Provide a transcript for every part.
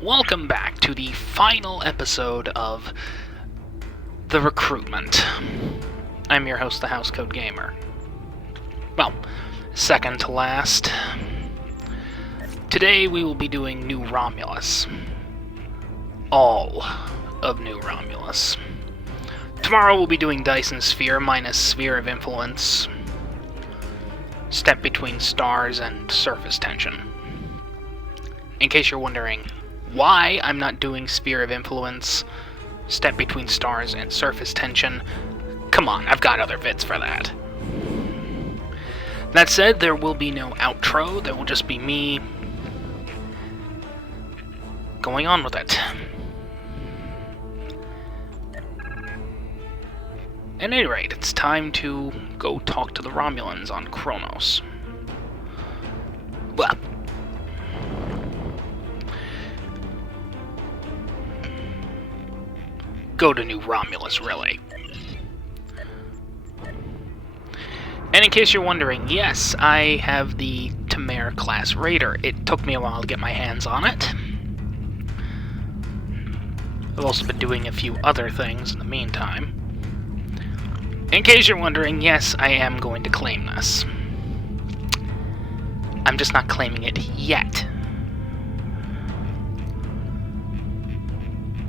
Welcome back to the final episode of the Recruitment. I'm your host, the Housecoat Gamer. Well, second to last. Today we will be doing New Romulus. All of New Romulus. Tomorrow we'll be doing Dyson Sphere minus Sphere of Influence. Step between stars and surface tension. In case you're wondering why I'm not doing Sphere of Influence, Step Between Stars, and Surface Tension, come on, I've got other vids for that. That said, there will be no outro, there will just be me going on with it. At any rate, it's time to go talk to the Romulans on Kronos. Well, go to New Romulus, really. And in case you're wondering, yes, I have the Temer class raider. It took me a while to get my hands on it. I've also been doing a few other things in the meantime. In case you're wondering, yes, I am going to claim this. I'm just not claiming it yet.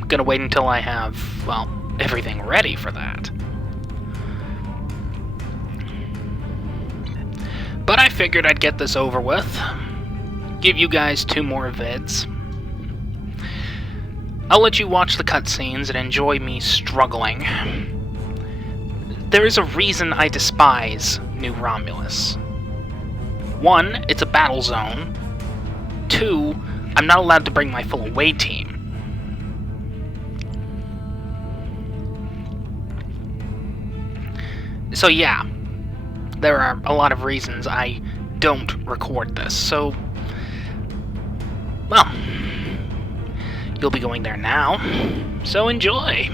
Gonna wait until I have, well, everything ready for that. But I figured I'd get this over with. Give you guys 2 more vids. I'll let you watch the cutscenes and enjoy me struggling. There is a reason I despise New Romulus. 1, it's a battle zone. 2, I'm not allowed to bring my full away team. So yeah, there are a lot of reasons I don't record this, so, well, you'll be going there now, so enjoy!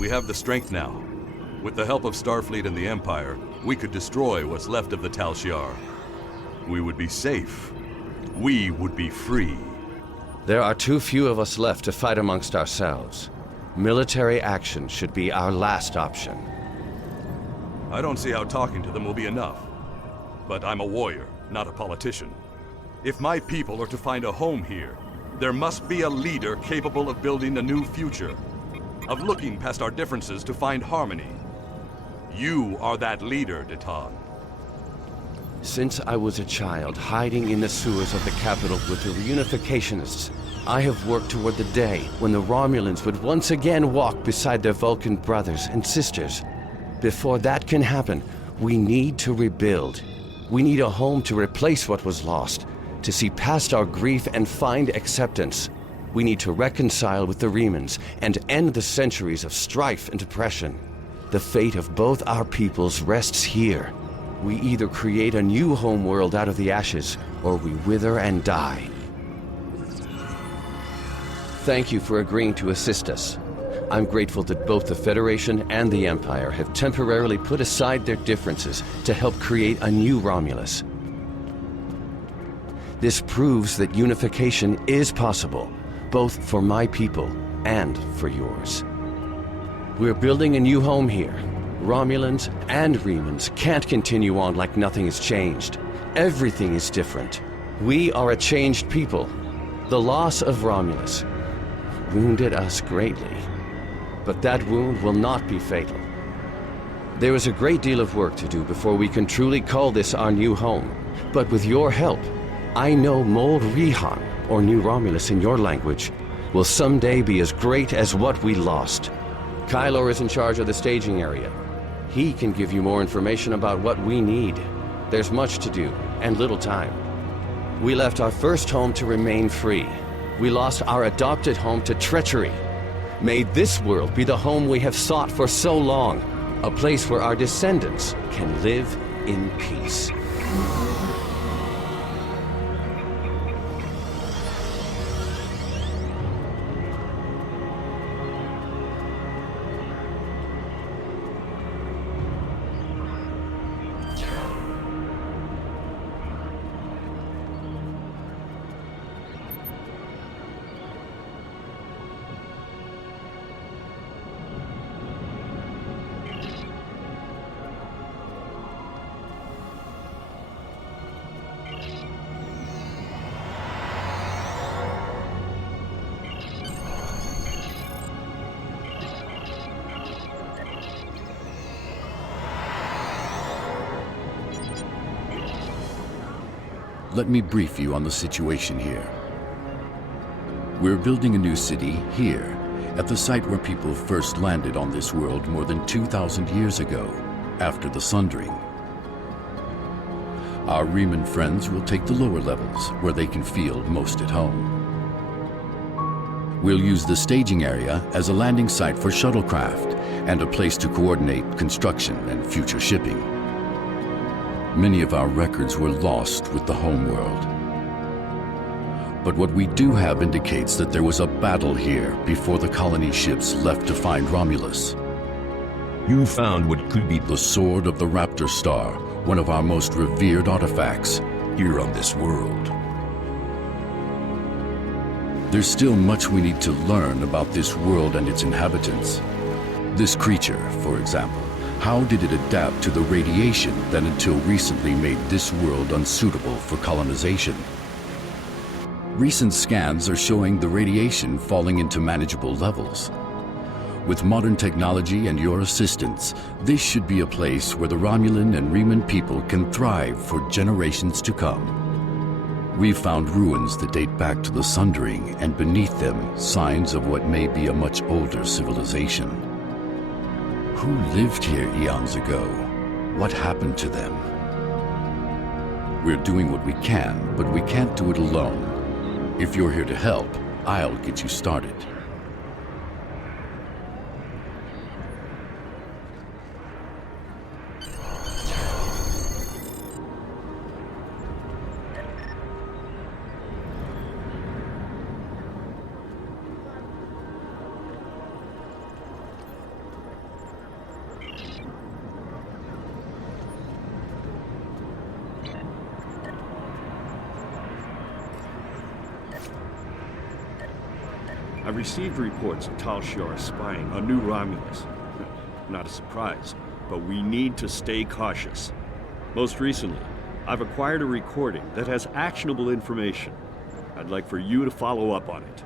We have the strength now. With the help of Starfleet and the Empire, we could destroy what's left of the Tal Shiar. We would be safe. We would be free. There are too few of us left to fight amongst ourselves. Military action should be our last option. I don't see how talking to them will be enough. But I'm a warrior, not a politician. If my people are to find a home here, there must be a leader capable of building a new future. Of looking past our differences to find harmony. You are that leader, Detan. Since I was a child, hiding in the sewers of the capital with the reunificationists, I have worked toward the day when the Romulans would once again walk beside their Vulcan brothers and sisters. Before that can happen, we need to rebuild. We need a home to replace what was lost, to see past our grief and find acceptance. We need to reconcile with the Remans and end the centuries of strife and oppression. The fate of both our peoples rests here. We either create a new homeworld out of the ashes, or we wither and die. Thank you for agreeing to assist us. I'm grateful that both the Federation and the Empire have temporarily put aside their differences to help create a new Romulus. This proves that unification is possible, both for my people and for yours. We're building a new home here. Romulans and Remans can't continue on like nothing has changed. Everything is different. We are a changed people. The loss of Romulus wounded us greatly. But that wound will not be fatal. There is a great deal of work to do before we can truly call this our new home. But with your help, I know Mold Rihan, or New Romulus in your language, will someday be as great as what we lost. Kylo is in charge of the staging area. He can give you more information about what we need. There's much to do, and little time. We left our first home to remain free. We lost our adopted home to treachery. May this world be the home we have sought for so long. A place where our descendants can live in peace. Let me brief you on the situation here. We're building a new city here, at the site where people first landed on this world more than 2,000 years ago, after the Sundering. Our Riemann friends will take the lower levels, where they can feel most at home. We'll use the staging area as a landing site for shuttlecraft and a place to coordinate construction and future shipping. Many of our records were lost with the homeworld. But what we do have indicates that there was a battle here before the colony ships left to find Romulus. You found what could be The Sword of the Raptor Star, one of our most revered artifacts. here on this world. There's still much we need to learn about this world and its inhabitants. This creature, for example, how did it adapt to the radiation that until recently made this world unsuitable for colonization? Recent scans are showing the radiation falling into manageable levels. With modern technology and your assistance, this should be a place where the Romulan and Riemann people can thrive for generations to come. We've found ruins that date back to the Sundering, and beneath them, signs of what may be a much older civilization. Who lived here eons ago? What happened to them? We're doing what we can, but we can't do it alone. If you're here to help, I'll get you started. I've received reports of Tal Shiar spying on New Romulus. Not a surprise, but we need to stay cautious. Most recently, I've acquired a recording that has actionable information. I'd like for you to follow up on it.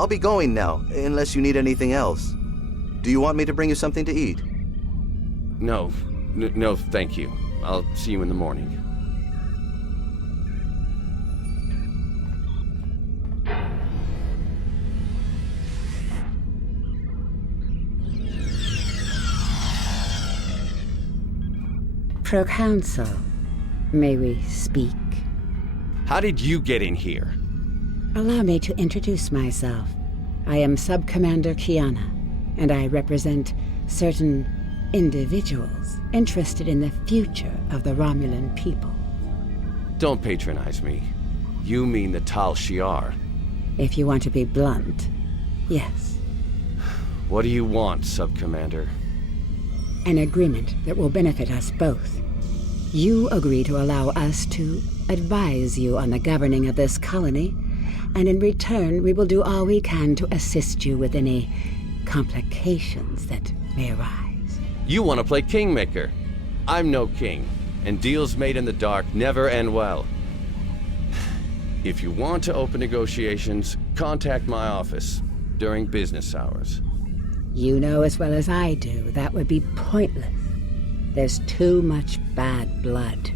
I'll be going now, unless you need anything else. Do you want me to bring you something to eat? No, no, thank you. I'll see you in the morning. Proconsul, may we speak? How did you get in here? Allow me to introduce myself. I am Sub-Commander Kiana, and I represent certain individuals interested in the future of the Romulan people. Don't patronize me. You mean the Tal Shiar. If you want to be blunt, yes. What do you want, Sub-Commander? An agreement that will benefit us both. You agree to allow us to advise you on the governing of this colony, and in return we will do all we can to assist you with any complications that may arise. You want to play Kingmaker. I'm no king, and deals made in the dark never end well. If you want to open negotiations, contact my office during business hours. You know as well as I do that would be pointless. There's too much bad blood,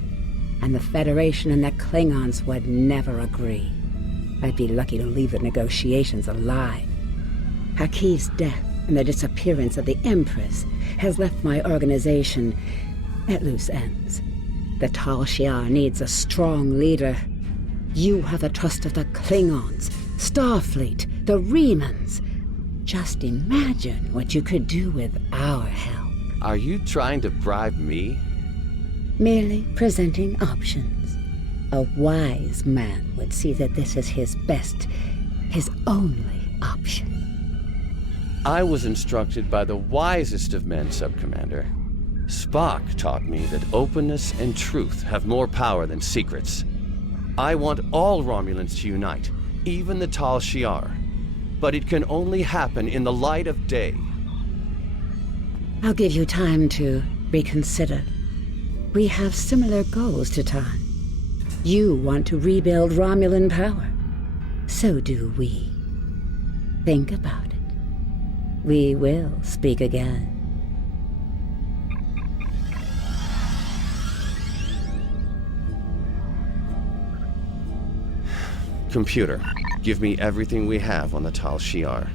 and the Federation and the Klingons would never agree. I'd be lucky to leave the negotiations alive. Hakiv's death and the disappearance of the Empress has left my organization at loose ends. The Tal Shiar needs a strong leader. You have the trust of the Klingons, Starfleet, the Remans. Just imagine what you could do with our help. Are you trying to bribe me? Merely presenting options. A wise man would see that this is his best, his only option. I was instructed by the wisest of men, Sub-Commander. Spock taught me that openness and truth have more power than secrets. I want all Romulans to unite, even the Tal Shiar. But it can only happen in the light of day. I'll give you time to reconsider. We have similar goals to Tan. You want to rebuild Romulan power. So do we. Think about it. We will speak again. Computer, give me everything we have on the Tal Shiar.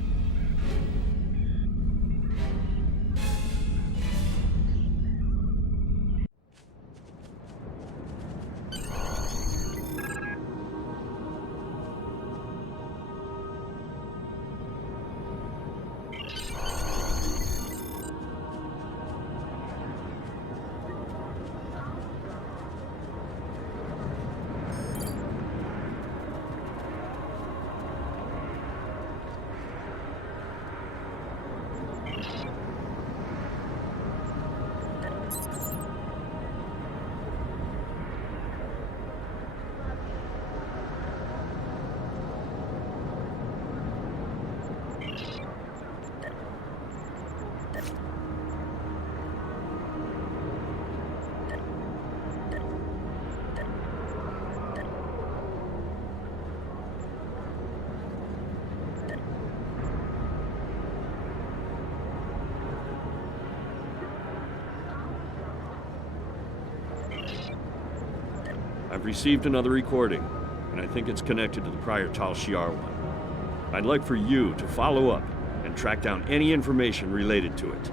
I've received another recording, and I think it's connected to the prior Tal Shiar one. I'd like for you to follow up and track down any information related to it.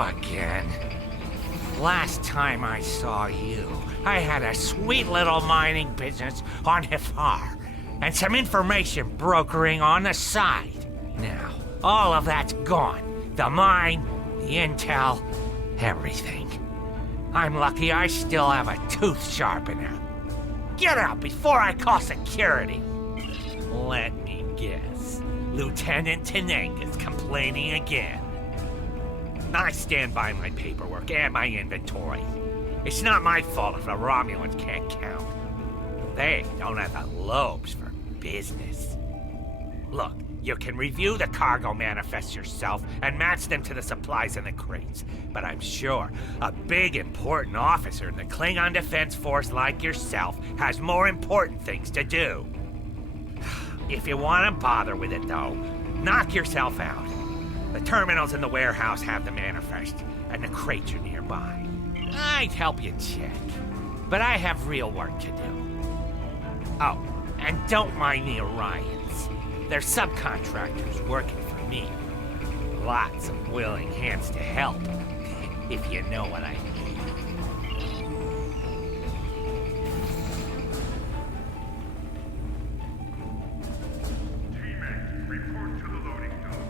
again. Last time I saw you, I had a sweet little mining business on Hifar, and some information brokering on the side. Now, all of that's gone. The mine, the intel, everything. I'm lucky I still have a tooth sharpener. Get out before I call security! Let me guess. Lieutenant Tenenga's complaining again. I stand by my paperwork and my inventory. It's not my fault if the Romulans can't count. They don't have the lobes for business. Look, you can review the cargo manifests yourself and match them to the supplies in the crates. But I'm sure a big, important officer in the Klingon Defense Force like yourself has more important things to do. If you want to bother with it, though, knock yourself out. The terminals in the warehouse have the manifest, and the crates are nearby. I'd help you check, but I have real work to do. Oh, and don't mind the Orions. They're subcontractors working for me. Lots of willing hands to help, if you know what I mean. Temer, report to the loading zone.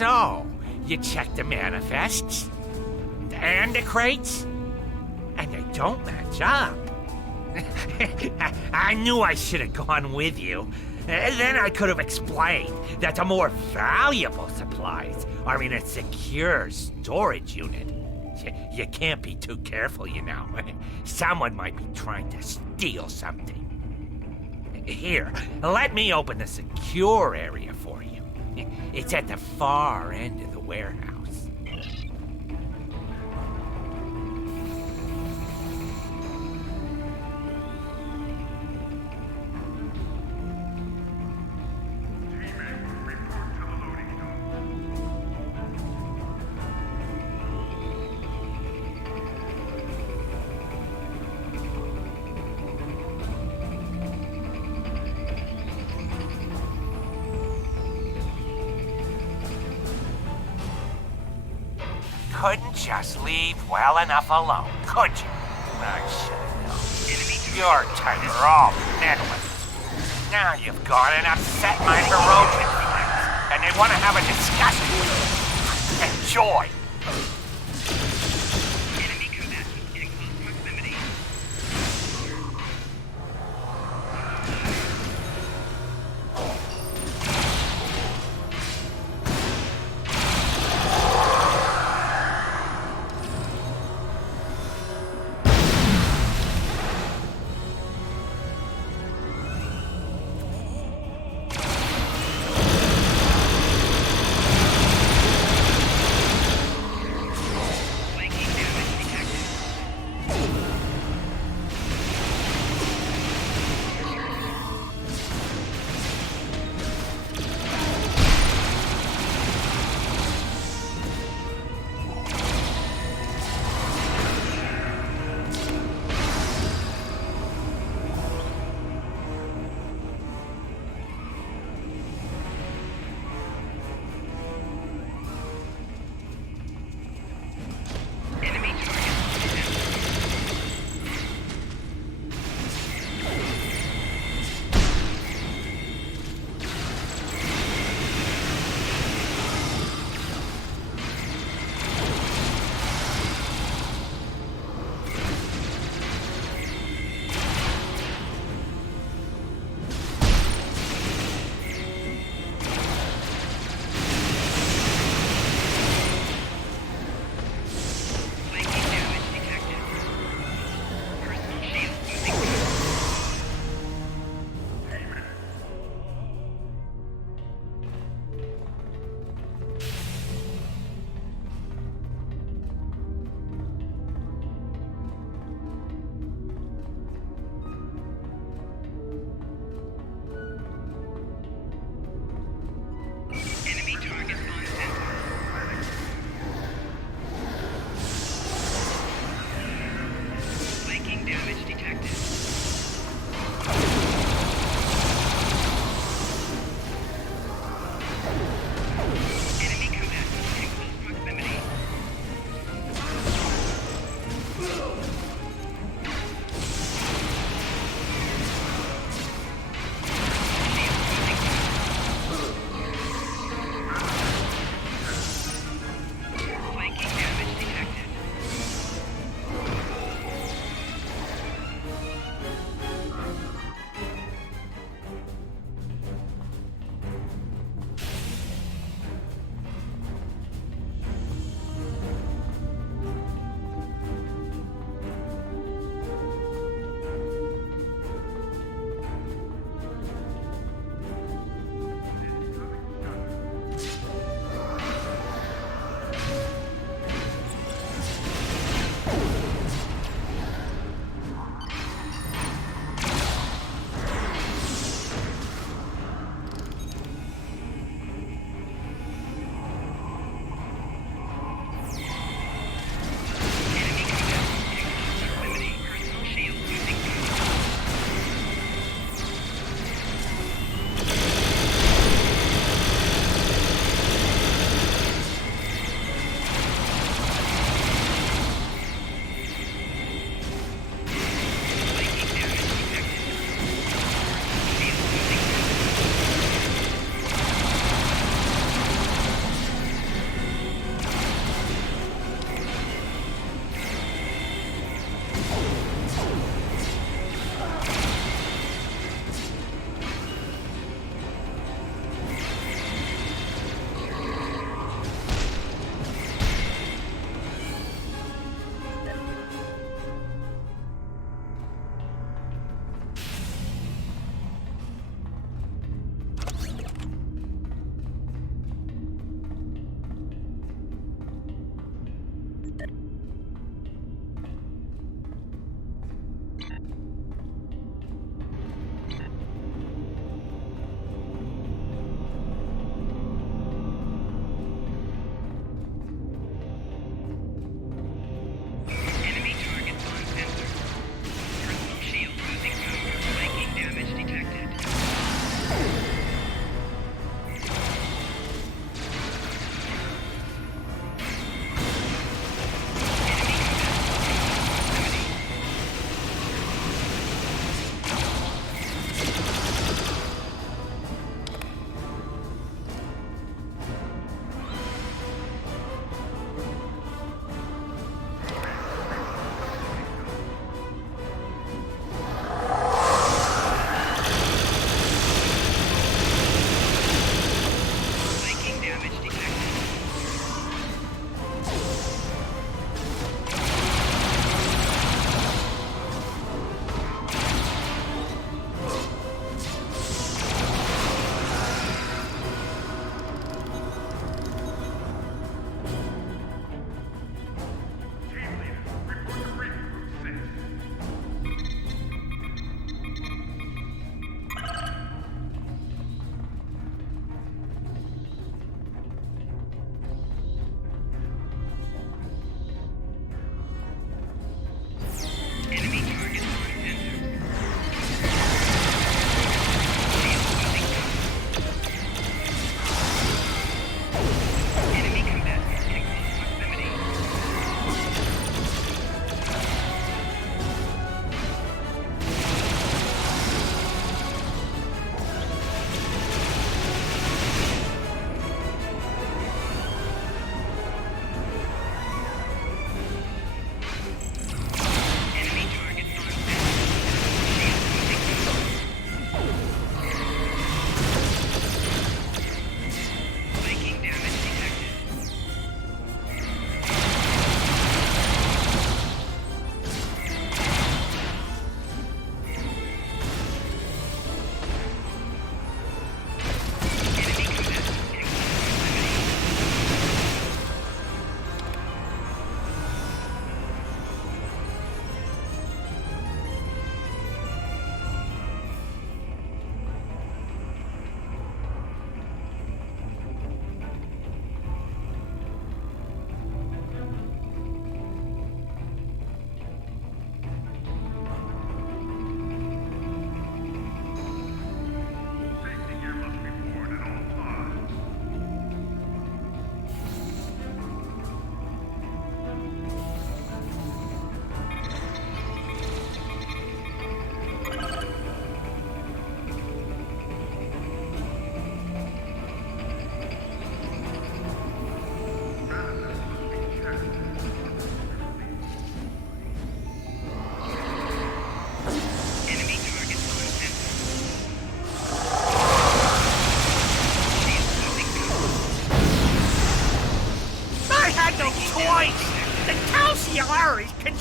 So, you check the manifests and the crates, and they don't match up. I knew I should have gone with you. Then I could have explained that the more valuable supplies are in a secure storage unit. You can't be too careful, you know. Someone might be trying to steal something. Here, let me open the secure area for you. It's at the far end of the warehouse. Temer, report to the loading zone. Couldn't just leave well enough alone, could you? I should have known. Your type are all meddling. Now you've gone and upset my Herodian friends, and they want to have a discussion with you. Enjoy.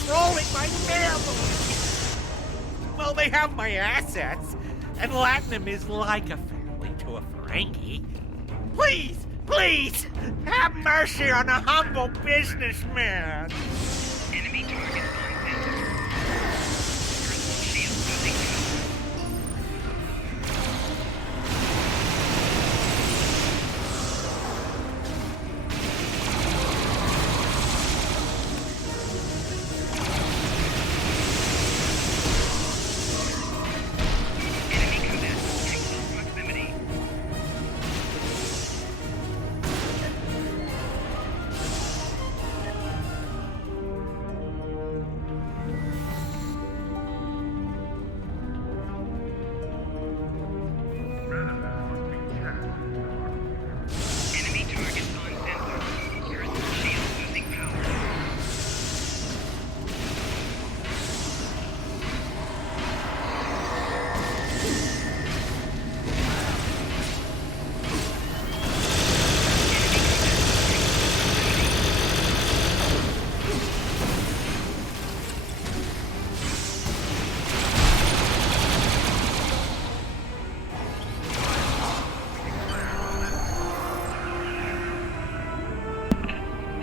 controlling my family. Well, they have my assets, and Latinum is like a family to a Ferengi. Please, please, have mercy on a humble businessman. Enemy target on center. Shield losing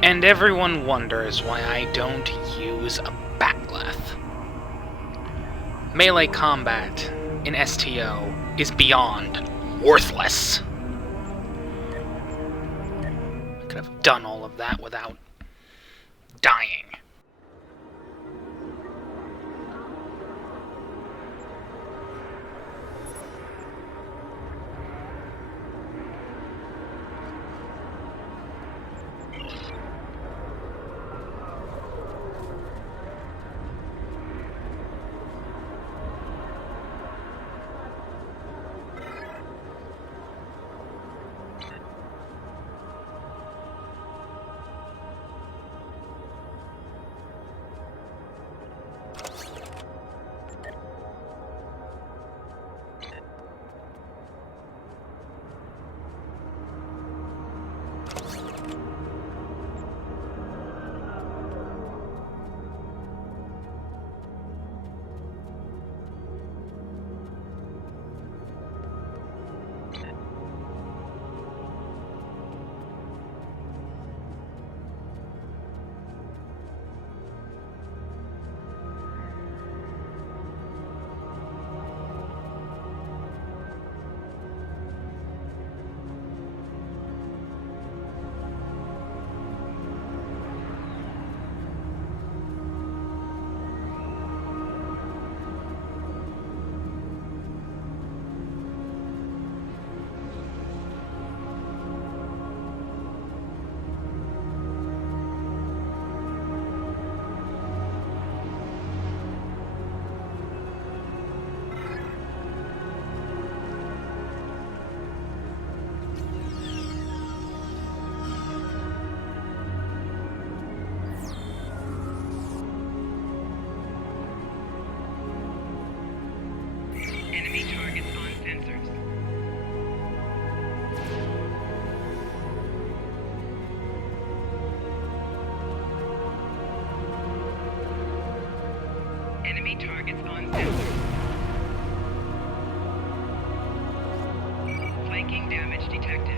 And everyone wonders why I don't use a bat'leth. Melee combat in STO is beyond worthless. I could have done all of that without dying. Enemy targets on sensors. Enemy targets on sensors. Flanking damage detected.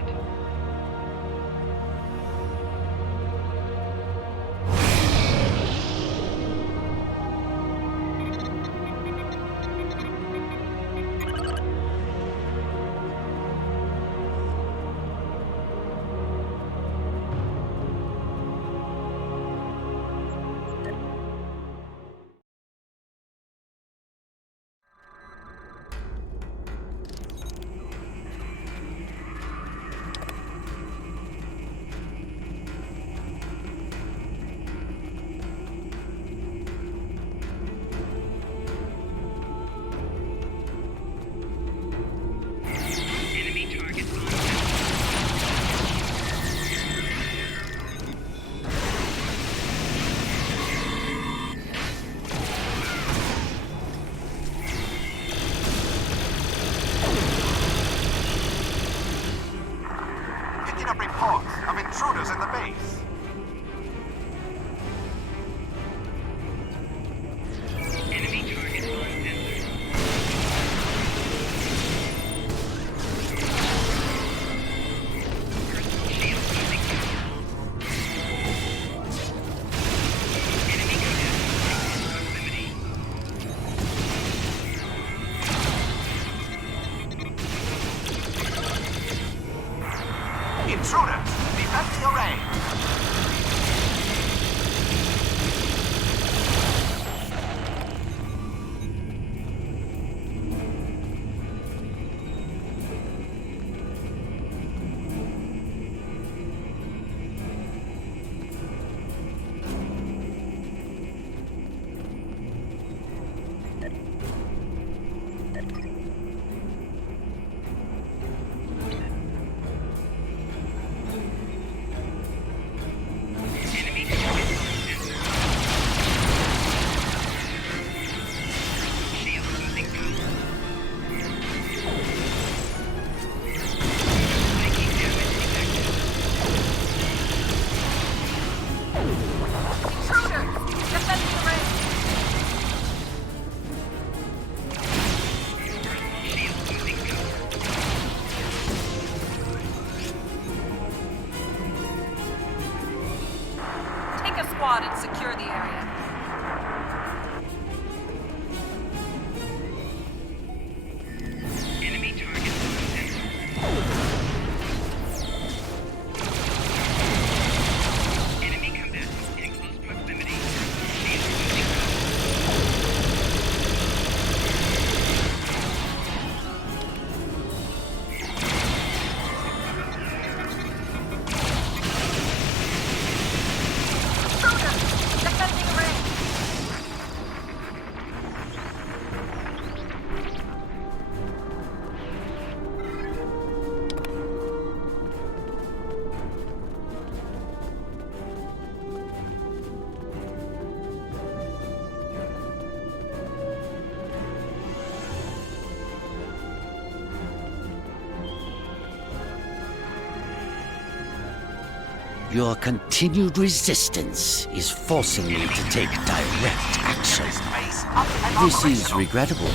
Intruders in the base. Enemy target on sensor. Personal shield losing power. Enemy command in proximity. Intruders! Defend the array! And secure the area. Enemy target on sensor. Enemy combatants in close proximity. Shield losing Defending array. Your continued resistance is forcing me to take direct action. This is regrettable,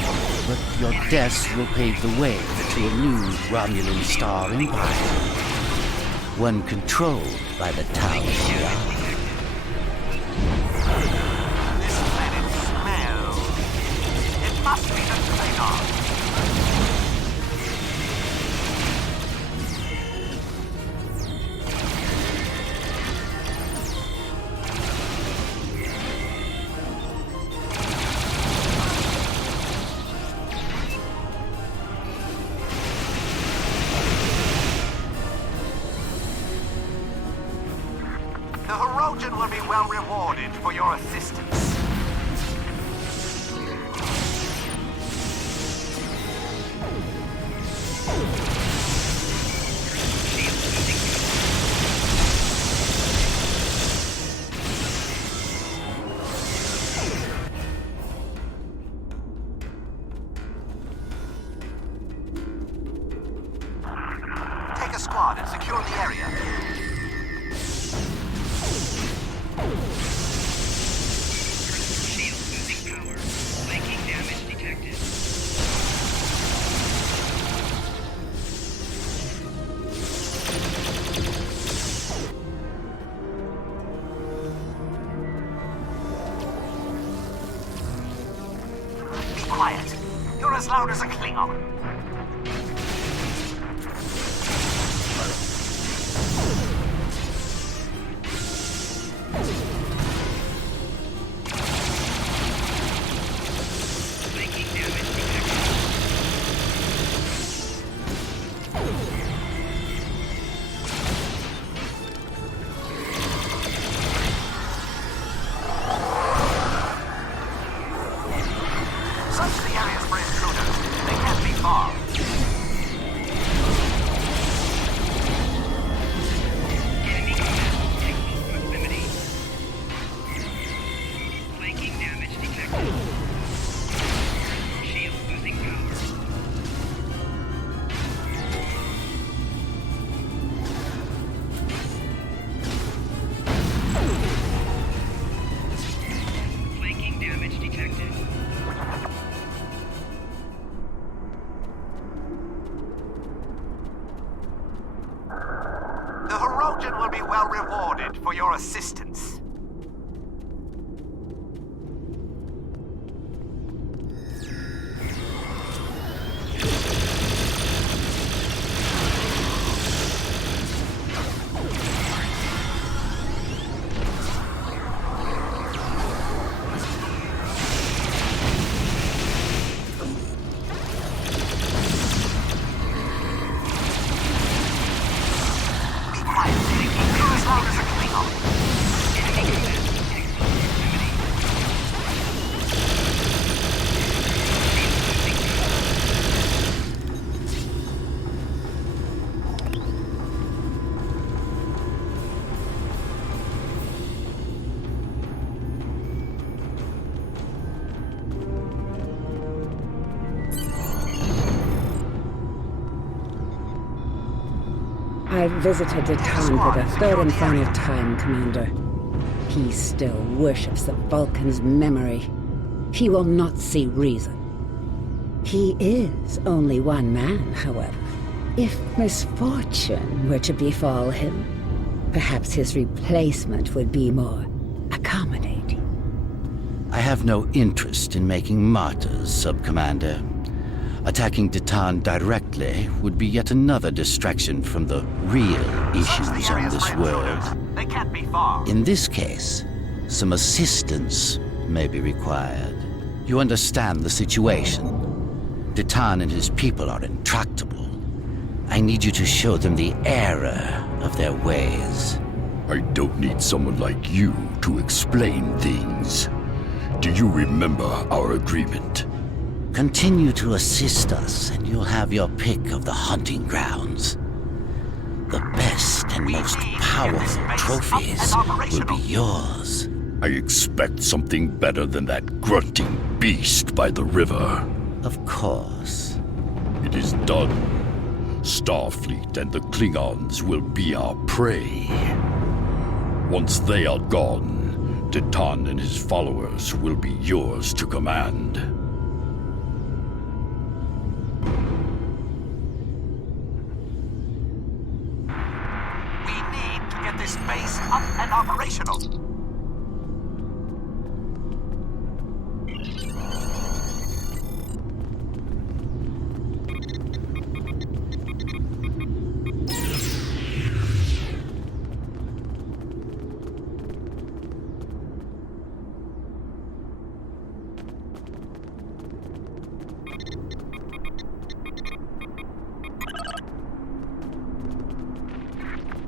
but your deaths will pave the way to a new Romulan star empire. One controlled by the Tal Shiar. This planet smells. It must be the Klingons. The Hirogen will be well rewarded for your assistance. Take a squad and secure the area. Shield losing power. Flanking damage detected. Be quiet. You're as loud as a Klingon. Flanking damage detected. Search the areas for intruders. They can't be far. Enemy combat in close proximity. Flanking damage detected. Shield losing power. Flanking damage detected. The Hirogen will be well rewarded for your assistance. Be quiet. You're as loud as a Klingon. Enemy combat in close proximity. I visited Datan for the third and final time, Commander. He still worships the Vulcan's memory. He will not see reason. He is only one man, however. If misfortune were to befall him, perhaps his replacement would be more accommodating. I have no interest in making martyrs, Sub-Commander. Attacking Datan directly would be yet another distraction from the real issues on this world. They can't be far. In this case, some assistance may be required. You understand the situation. Datan and his people are intractable. I need you to show them the error of their ways. I don't need someone like you to explain things. Do you remember our agreement? Continue to assist us, and you'll have your pick of the hunting grounds. The best and most powerful trophies will be yours. I expect something better than that grunting beast by the river. Of course. It is done. Starfleet and the Klingons will be our prey. Once they are gone, Titan and his followers will be yours to command. We need to get this base up and operational.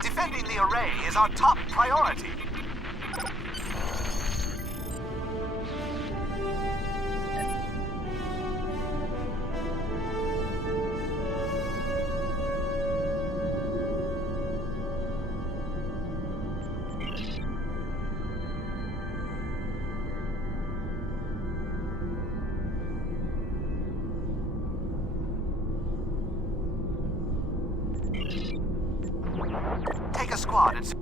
Defending the array is our top priority. Take a squad and...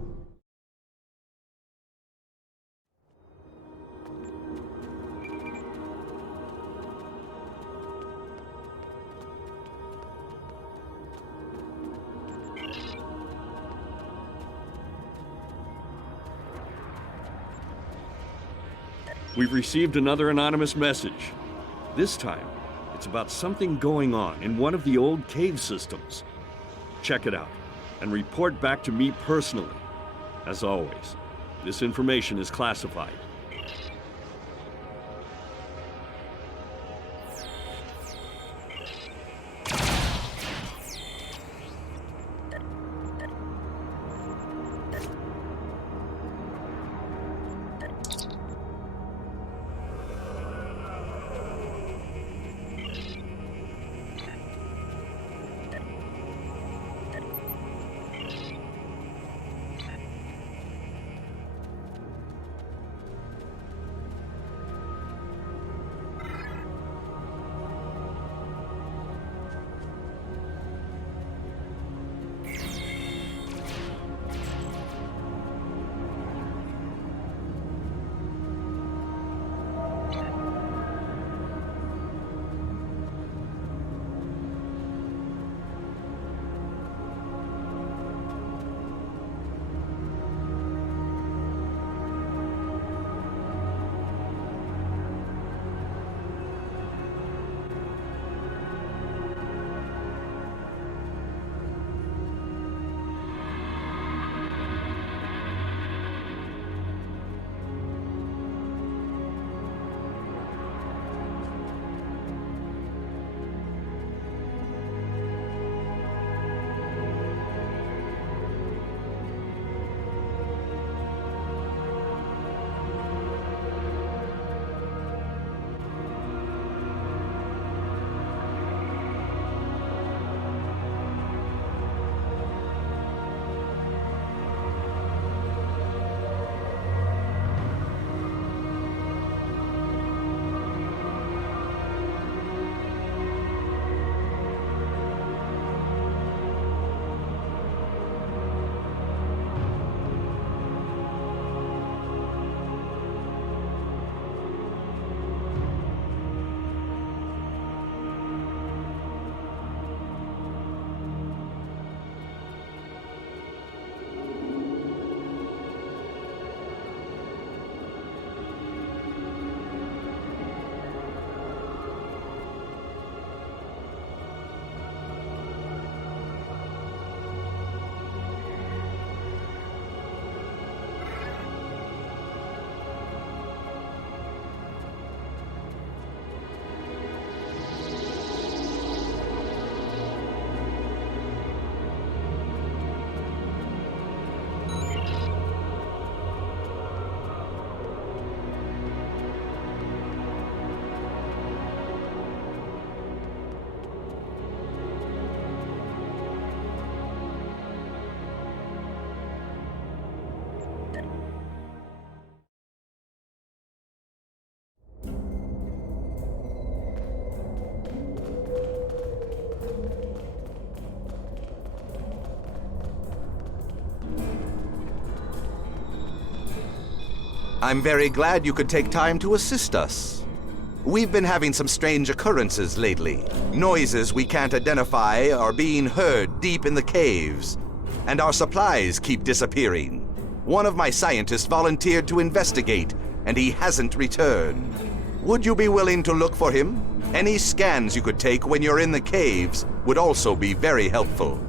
We've received another anonymous message. This time, it's about something going on in one of the old cave systems. Check it out, and report back to me personally. As always, this information is classified. I'm very glad you could take time to assist us. We've been having some strange occurrences lately. Noises we can't identify are being heard deep in the caves, and our supplies keep disappearing. One of my scientists volunteered to investigate, and he hasn't returned. Would you be willing to look for him? Any scans you could take when you're in the caves would also be very helpful.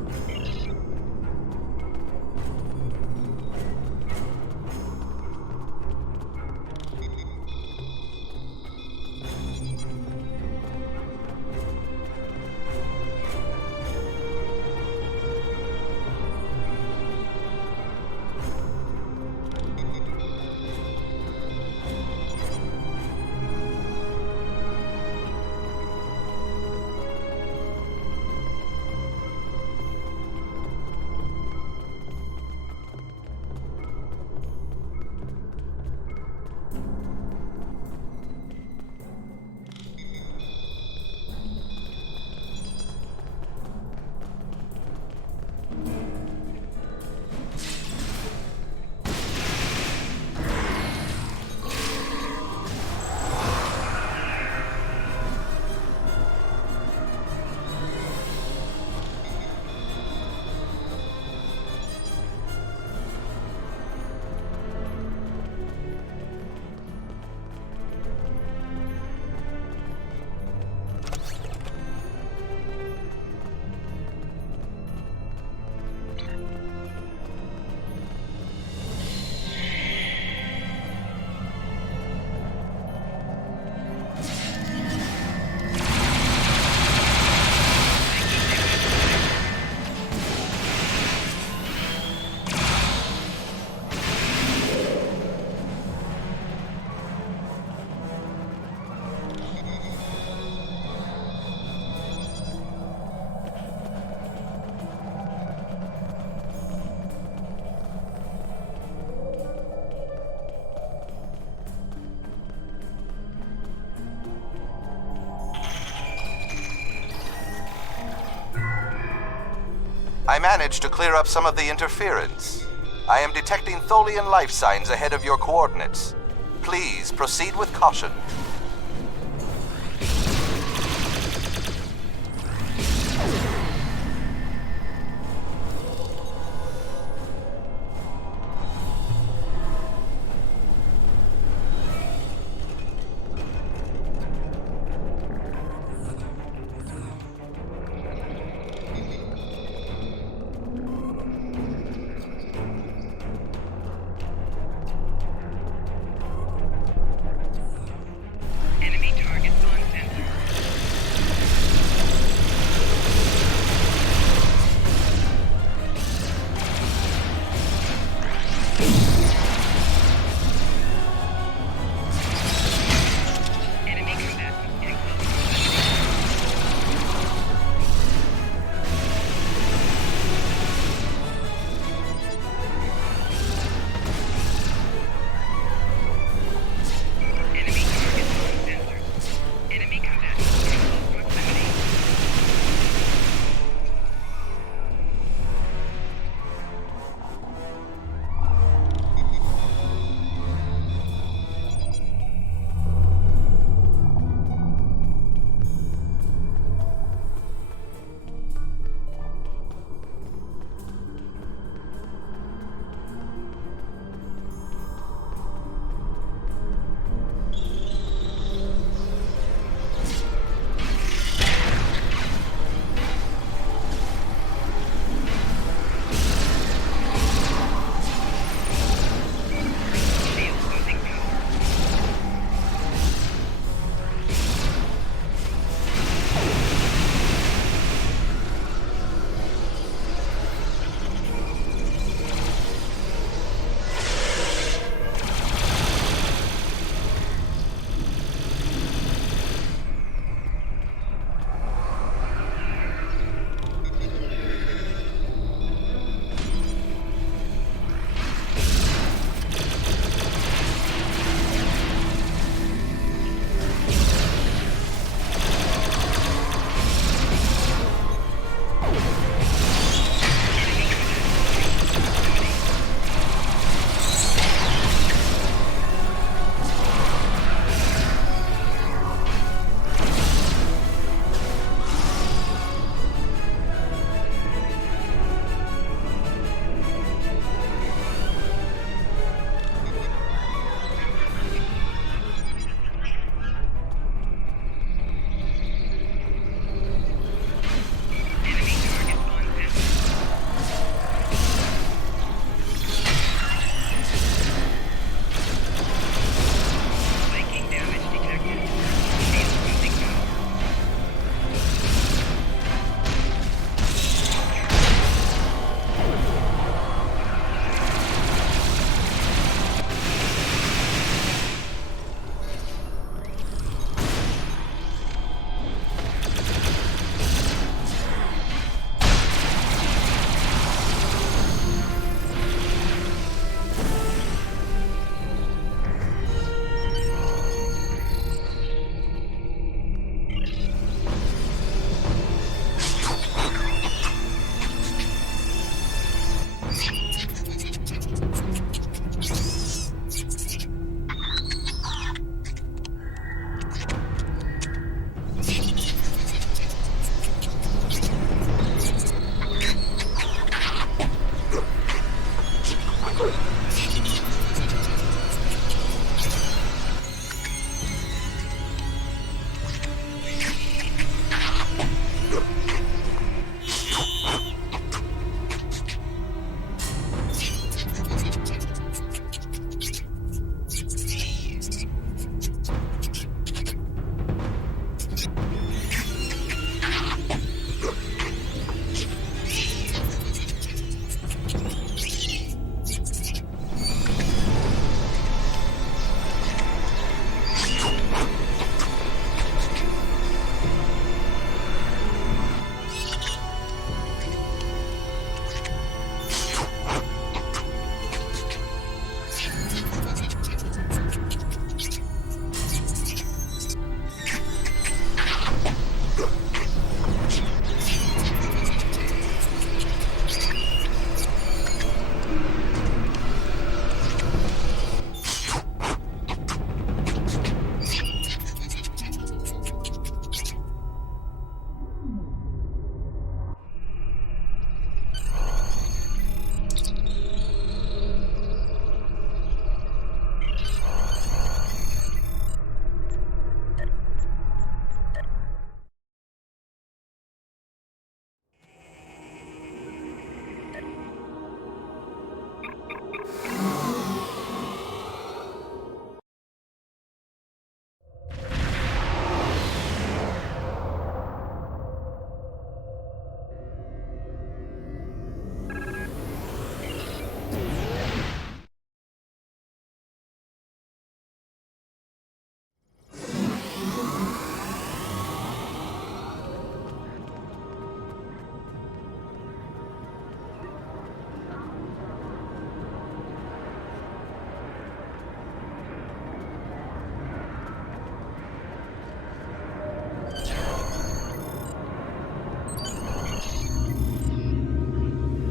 I managed to clear up some of the interference. I am detecting Tholian life signs ahead of your coordinates. Please proceed with caution.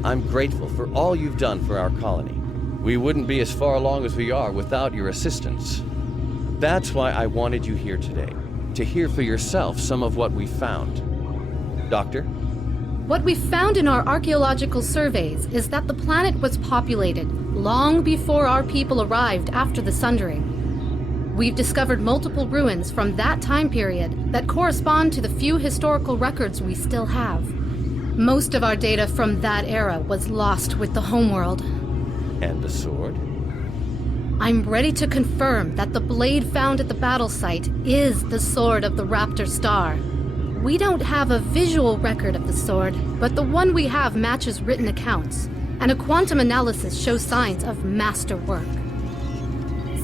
I'm grateful for all you've done for our colony. We wouldn't be as far along as we are without your assistance. That's why I wanted you here today, to hear for yourself some of what we found. Doctor? What we found in our archaeological surveys is that the planet was populated long before our people arrived after the Sundering. We've discovered multiple ruins from that time period that correspond to the few historical records we still have. Most of our data from that era was lost with the homeworld. And the sword? I'm ready to confirm that the blade found at the battle site is the sword of the Raptor Star. We don't have a visual record of the sword, but the one we have matches written accounts, and a quantum analysis shows signs of masterwork.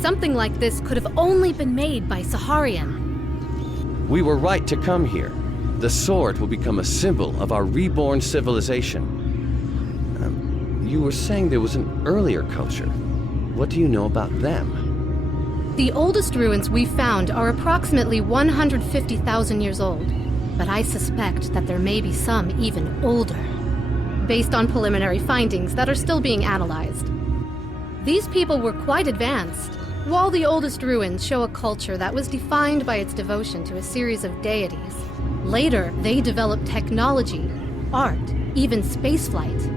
Something like this could have only been made by Saharian. We were right to come here. The sword will become a symbol of our reborn civilization. You were saying there was an earlier culture. What do you know about them? The oldest ruins we found are approximately 150,000 years old, but I suspect that there may be some even older, based on preliminary findings that are still being analyzed. These people were quite advanced. While the oldest ruins show a culture that was defined by its devotion to a series of deities, later they developed technology, art, even spaceflight.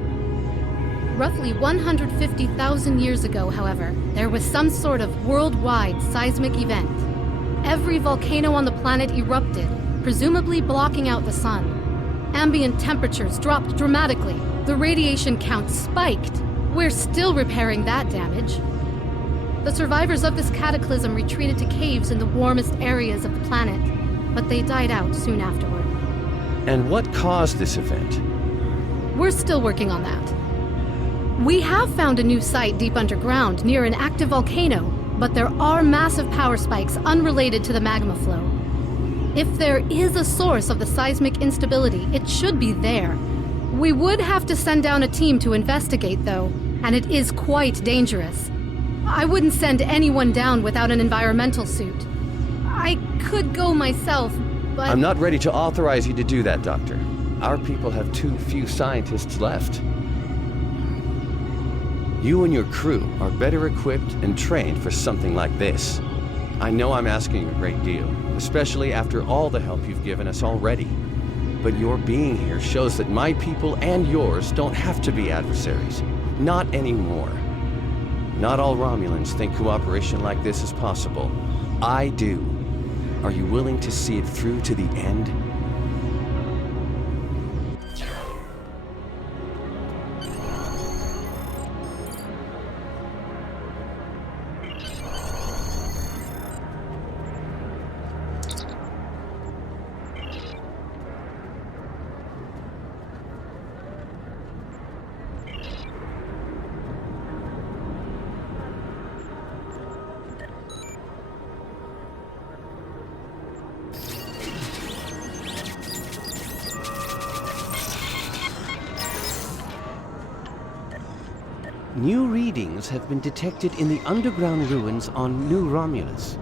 Roughly 150,000 years ago, however, there was some sort of worldwide seismic event. Every volcano on the planet erupted, presumably blocking out the sun. Ambient temperatures dropped dramatically. The radiation count spiked. We're still repairing that damage. The survivors of this cataclysm retreated to caves in the warmest areas of the planet, but they died out soon afterward. And what caused this event? We're still working on that. We have found a new site deep underground near an active volcano, but there are massive power spikes unrelated to the magma flow. If there is a source of the seismic instability, it should be there. We would have to send down a team to investigate, though, and it is quite dangerous. I wouldn't send anyone down without an environmental suit. I could go myself, but... I'm not ready to authorize you to do that, Doctor. Our people have too few scientists left. You and your crew are better equipped and trained for something like this. I know I'm asking a great deal, especially after all the help you've given us already. But your being here shows that my people and yours don't have to be adversaries. Not anymore. Not all Romulans think cooperation like this is possible. I do. Are you willing to see it through to the end? New readings have been detected in the underground ruins on New Romulus.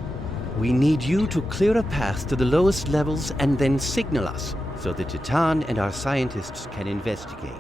We need you to clear a path to the lowest levels and then signal us, so that Titan and our scientists can investigate.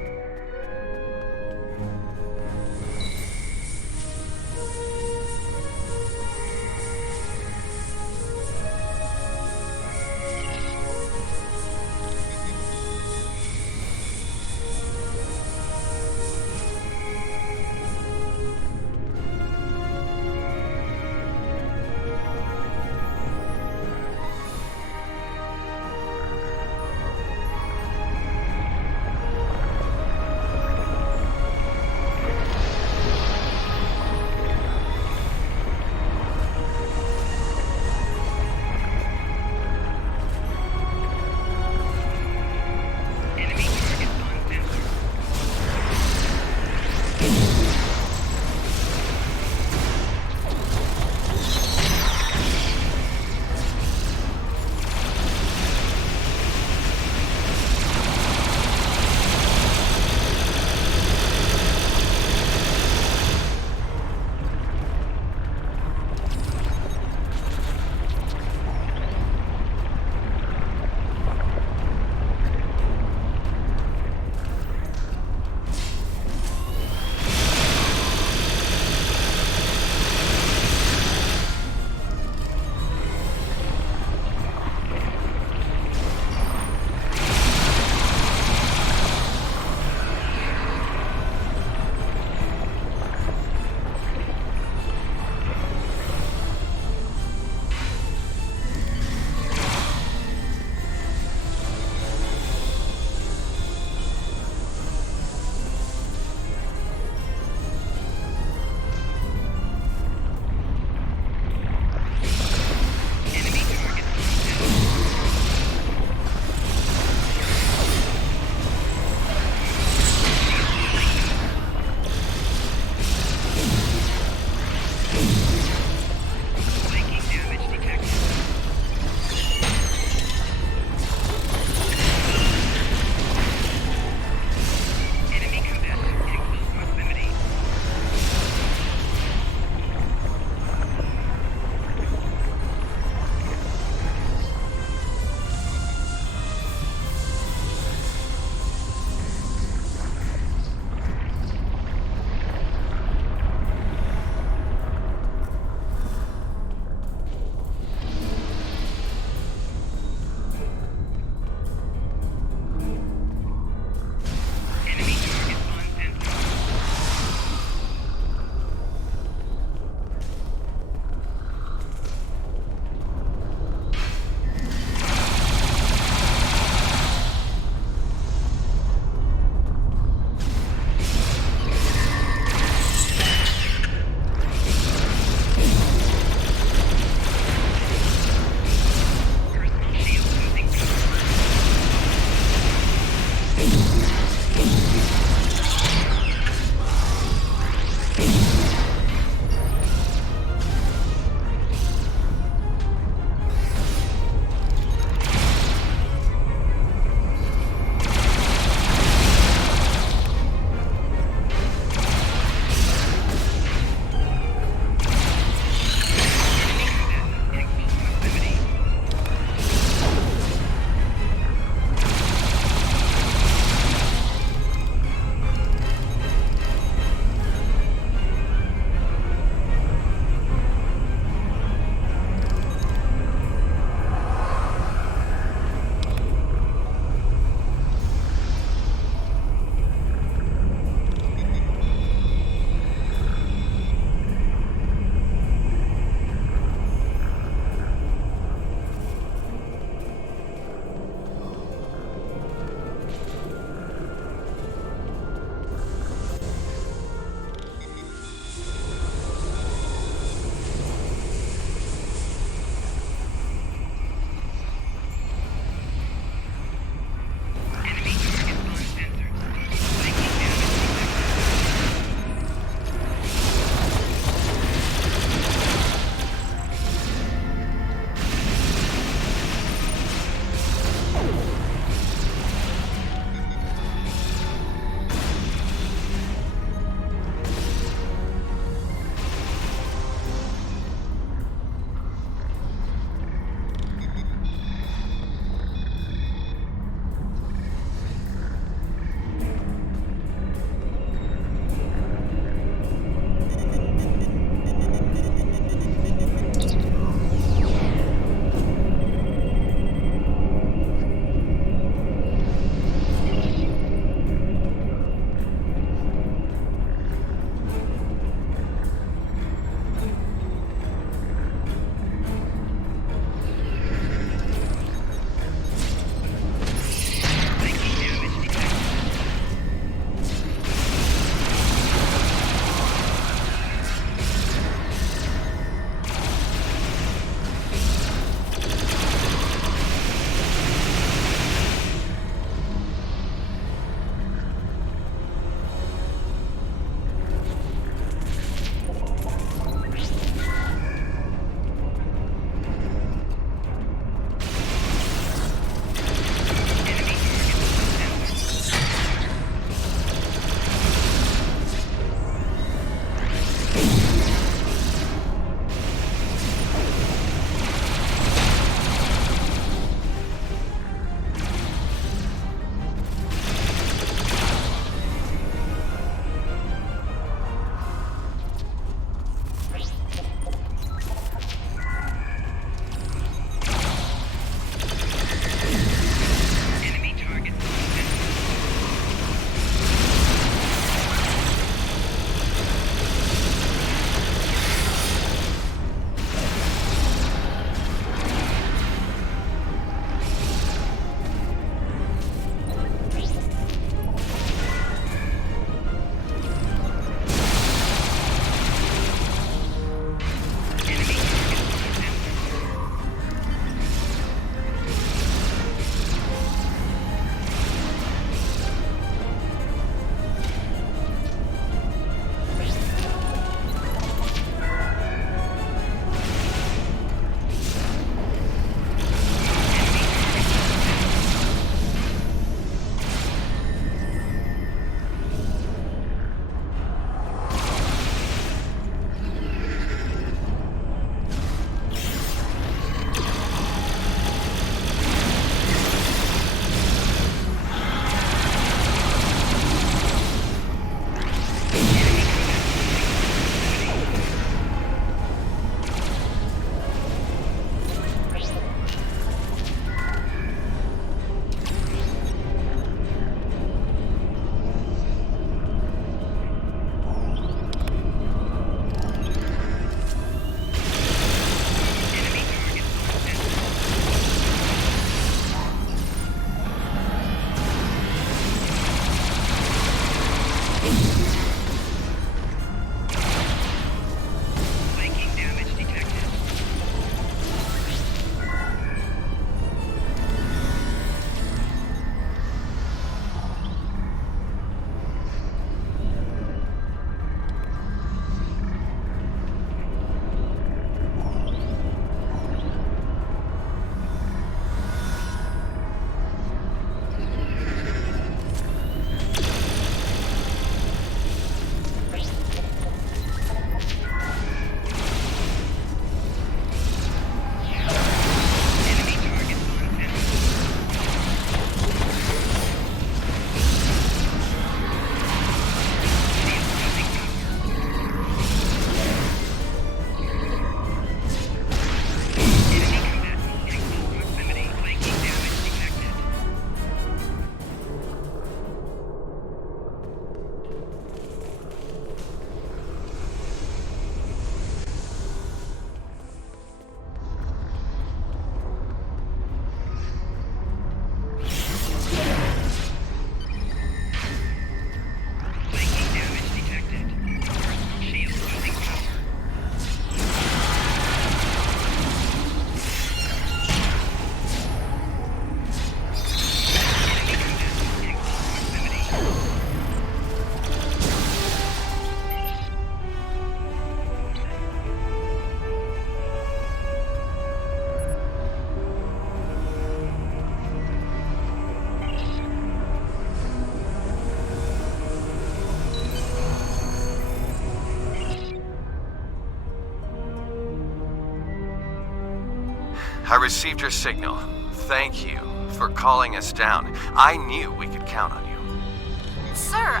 I received your signal. Thank you for calling us down. I knew we could count on you. Sir,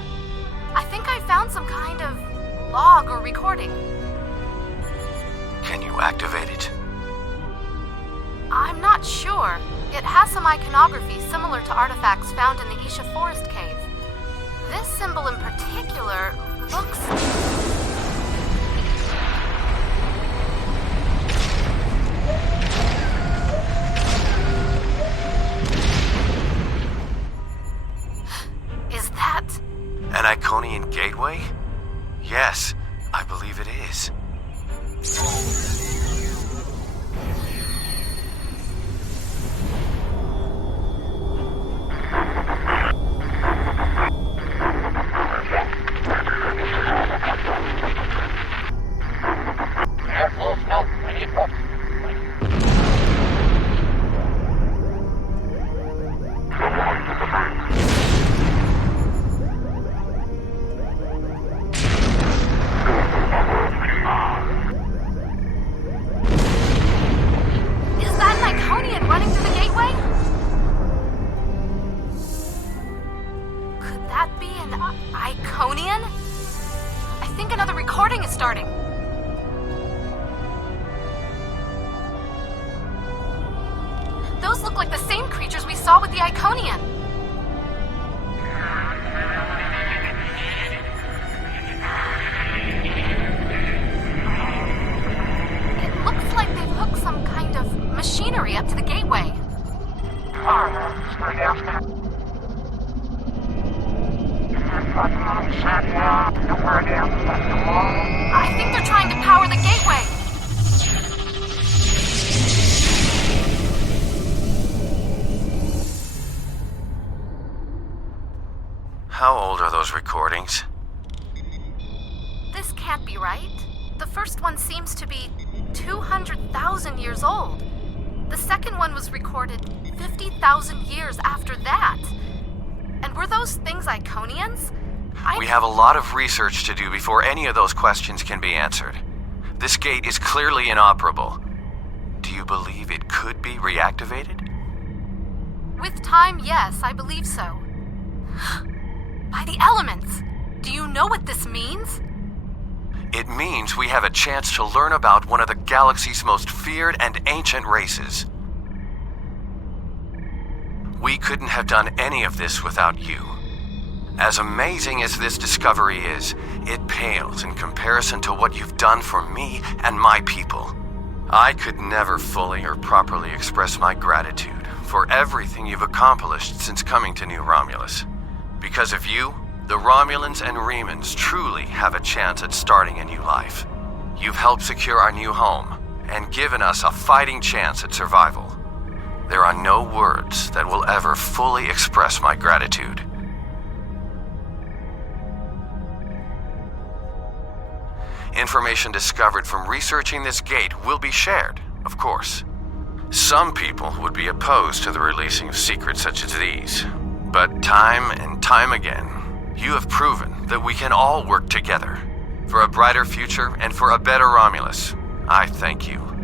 I think I found some kind of log or recording. Can you activate it? I'm not sure. It has some iconography similar to artifacts found in the Isha Forest Cave. This symbol in particular looks... Is that... An Iconian gateway? Yes, I believe it is. Those look like the same creatures we saw with the Iconian. It looks like they've hooked some kind of machinery up to the gateway. I think they're trying to power the gateway. How old are those recordings? This can't be right. The first one seems to be 200,000 years old. The second one was recorded 50,000 years after that. And were those things Iconians? We have a lot of research to do before any of those questions can be answered. This gate is clearly inoperable. Do you believe it could be reactivated? With time, yes, I believe so. By the elements! Do you know what this means? It means we have a chance to learn about one of the galaxy's most feared and ancient races. We couldn't have done any of this without you. As amazing as this discovery is, it pales in comparison to what you've done for me and my people. I could never fully or properly express my gratitude for everything you've accomplished since coming to New Romulus. Because of you, the Romulans and Remans truly have a chance at starting a new life. You've helped secure our new home and given us a fighting chance at survival. There are no words that will ever fully express my gratitude. Information discovered from researching this gate will be shared, of course. Some people would be opposed to the releasing of secrets such as these. But time and time again, you have proven that we can all work together for a brighter future and for a better Romulus. I thank you.